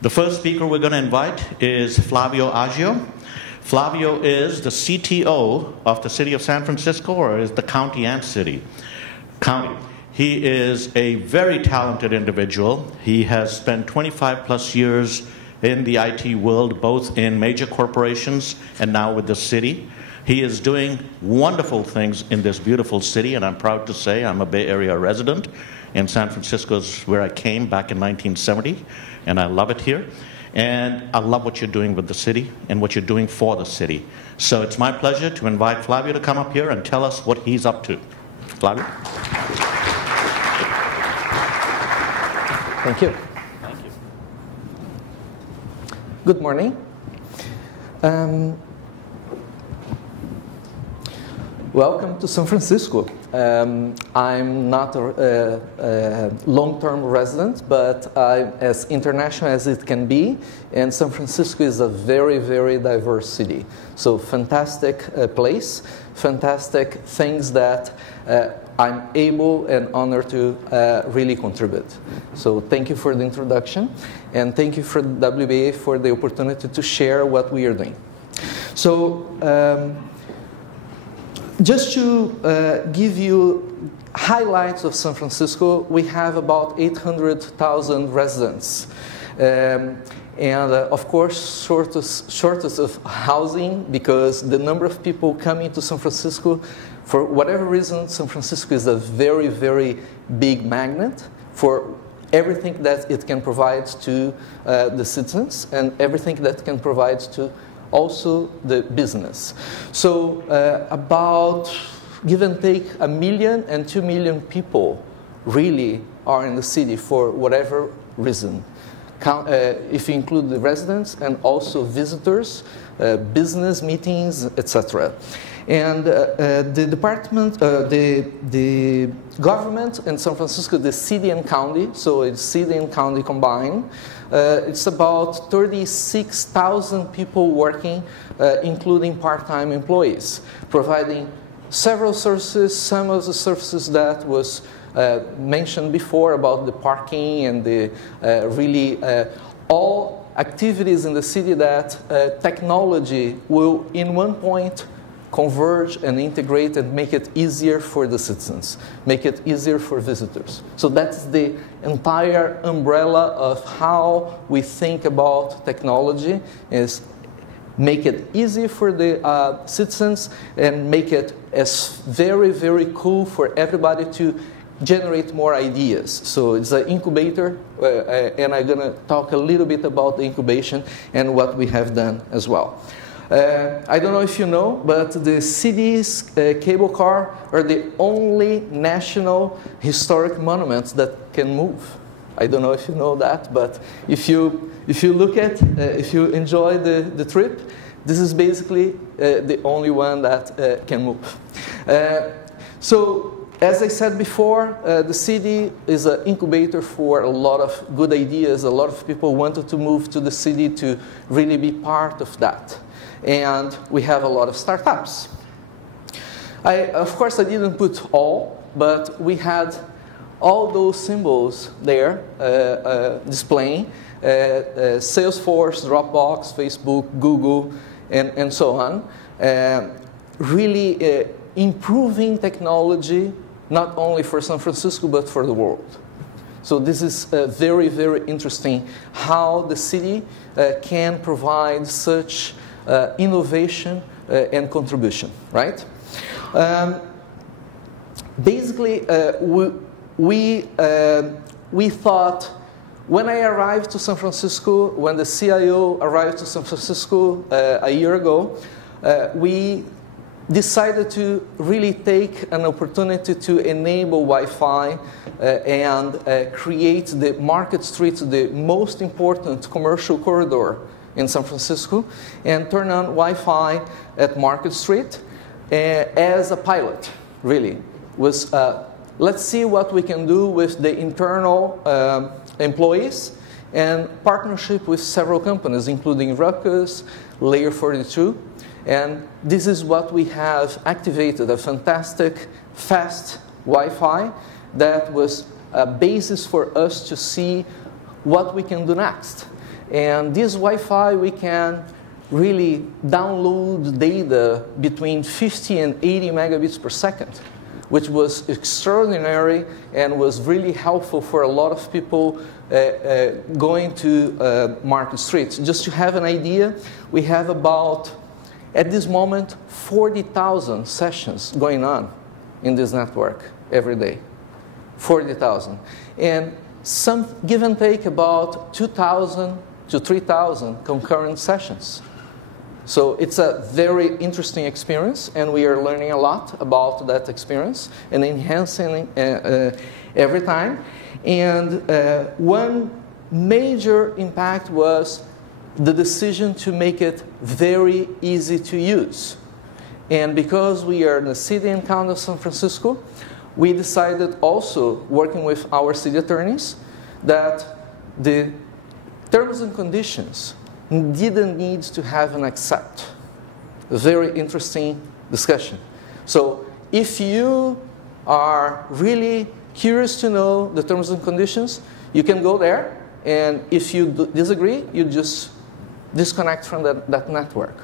The first speaker we're going to invite is Flavio Aggio. Flavio is the CTO of the city of San Francisco, or is the county and city? County. He is a very talented individual. He has spent 25 plus years in the IT world, both in major corporations and now with the city. He is doing wonderful things in this beautiful city, and I'm proud to say I'm a Bay Area resident, and San Francisco is where I came back in 1970, and I love it here. And I love what you're doing with the city and what you're doing for the city. So it's my pleasure to invite Flavio to come up here and tell us what he's up to. Flavio? Thank you. Thank you. Good morning. Welcome to San Francisco. I'm not a long-term resident, but I'm as international as it can be, and San Francisco is a very, very diverse city. So fantastic place, fantastic things that I'm able and honored to really contribute. So thank you for the introduction, and thank you for the WBA for the opportunity to share what we are doing. So just to give you highlights of San Francisco, we have about 800,000 residents. And of course, shortage of housing, because the number of people coming to San Francisco, for whatever reason, San Francisco is a very, very big magnet for everything that it can provide to the citizens and everything that it can provide to also the business. So about, give and take, 1 million and 2 million people really are in the city for whatever reason. If you include the residents and also visitors, business meetings, etc. And the department, the government in San Francisco, the city and county, so it's city and county combined, it's about 36,000 people working, including part-time employees, providing several services. Some of the services that was mentioned before about the parking and the really all activities in the city that technology will, in one point, converge and integrate and make it easier for the citizens, make it easier for visitors. So that's the entire umbrella of how we think about technology, is make it easy for the citizens and make it as very, very cool for everybody to generate more ideas. So it's an incubator, and I'm going to talk a little bit about the incubation and what we have done as well. I don't know if you know, but the city's cable car are the only national historic monuments that can move. I don't know if you know that, but if you look at, if you enjoy the trip, this is basically the only one that can move. So, as I said before, the city is an incubator for a lot of good ideas. A lot of people wanted to move to the city to really be part of that. And we have a lot of startups. Of course, I didn't put all, but we had all those symbols there displaying Salesforce, Dropbox, Facebook, Google, and so on. Really improving technology, not only for San Francisco, but for the world. So this is very, very interesting how the city can provide such innovation and contribution, right? Basically, we thought, when I arrived to San Francisco, when the CIO arrived to San Francisco a year ago, we decided to really take an opportunity to enable Wi-Fi and create the Market Street, the most important commercial corridor in San Francisco, and turn on Wi-Fi at Market Street as a pilot, really. Was, let's see what we can do with the internal employees and partnership with several companies, including Ruckus, Layer 42. And this is what we have activated, a fantastic, fast Wi-Fi that was a basis for us to see what we can do next. And this Wi-Fi, we can really download data between 50 and 80 megabits per second, which was extraordinary and was really helpful for a lot of people going to Market Street. Just to have an idea, we have about, at this moment, 40,000 sessions going on in this network every day. 40,000. And some give and take about 2,000 to 3,000 concurrent sessions. So it's a very interesting experience, and we are learning a lot about that experience and enhancing every time. And one major impact was the decision to make it very easy to use. And because we are in the city and county of San Francisco, we decided also, working with our city attorneys, that the terms and conditions didn't need to have an accept. A very interesting discussion. So if you are really curious to know the terms and conditions, you can go there, and if you disagree, you just disconnect from that network.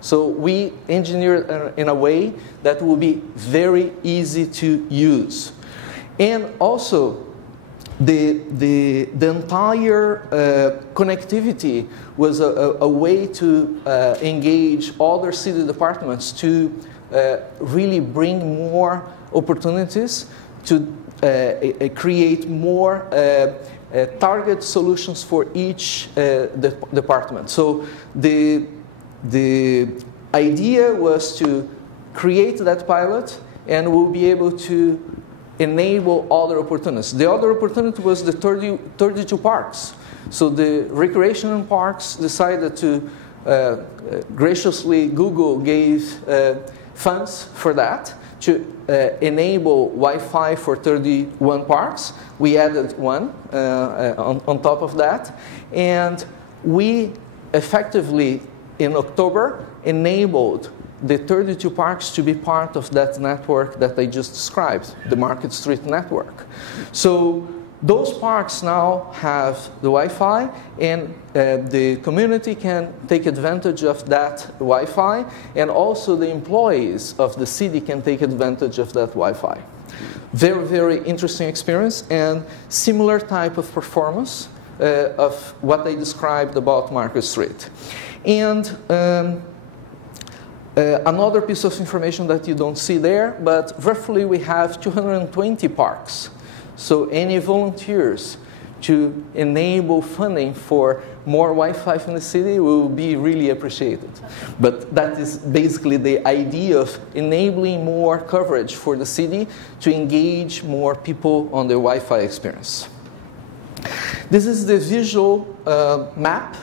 So we engineered in a way that will be very easy to use. And also, the entire connectivity was a way to engage other city departments to really bring more opportunities, to create more target solutions for each department. So the idea was to create that pilot, and we'll be able to enable other opportunities. The other opportunity was the 32 parks. So the recreational parks decided to, graciously, Google gave funds for that to enable Wi-Fi for 31 parks. We added one on top of that. And we effectively, in October, enabled the 32 parks to be part of that network that I just described, the Market Street network. So those parks now have the Wi-Fi, and the community can take advantage of that Wi-Fi, and also the employees of the city can take advantage of that Wi-Fi. Very, very interesting experience, and similar type of performance of what I described about Market Street. And another piece of information that you don't see there, but roughly we have 220 parks. So any volunteers to enable funding for more Wi-Fi in the city will be really appreciated. But that is basically the idea of enabling more coverage for the city to engage more people on the Wi-Fi experience. This is the visual map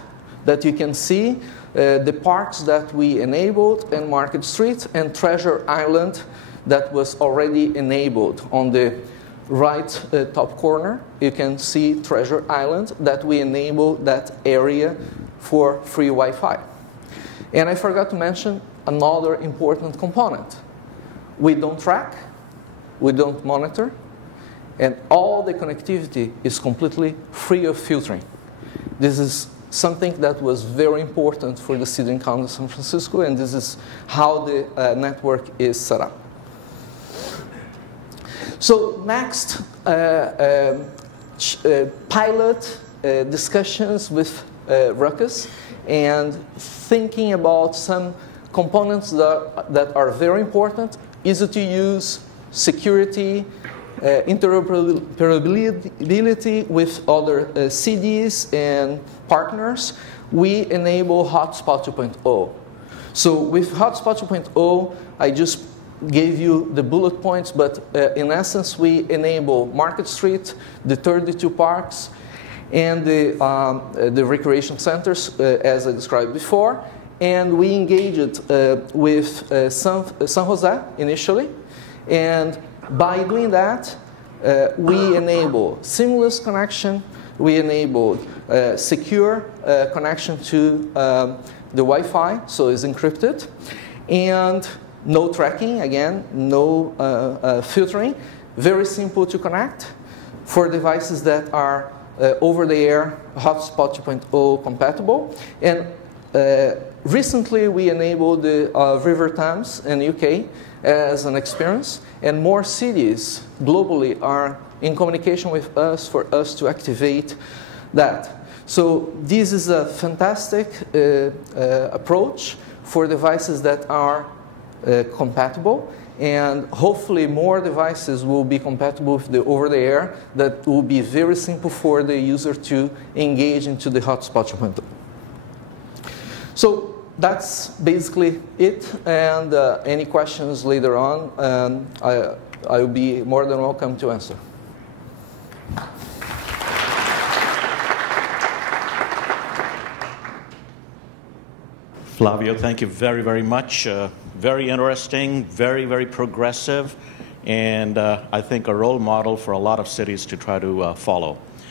that you can see. The parks that we enabled in Market Street, and Treasure Island that was already enabled. On the right top corner, you can see Treasure Island that we enabled that area for free Wi-Fi. And I forgot to mention another important component. We don't track, we don't monitor, and all the connectivity is completely free of filtering. This is something that was very important for the city and county of San Francisco, and this is how the network is set up. So next, pilot discussions with Ruckus, and thinking about some components that are very important: easy to use, security, interoperability with other CDs and partners. We enable Hotspot 2.0. So with Hotspot 2.0, I just gave you the bullet points, but in essence, we enable Market Street, the 32 parks, and the recreation centers, as I described before. And we engaged with San Jose initially, and by doing that, we enable seamless connection, we enable secure connection to the Wi-Fi, so it's encrypted, and no tracking, again, no filtering, very simple to connect for devices that are over-the-air Hotspot 2.0 compatible. And recently we enabled the River Thames in the UK as an experience, and more cities globally are in communication with us for us to activate that. So this is a fantastic approach for devices that are compatible, and hopefully more devices will be compatible with the over-the-air. That will be very simple for the user to engage into the Hotspot 2.0. So that's basically it, and any questions later on, I will be more than welcome to answer. Flavio, thank you very, very much. Very interesting, very, very progressive, and I think a role model for a lot of cities to try to follow.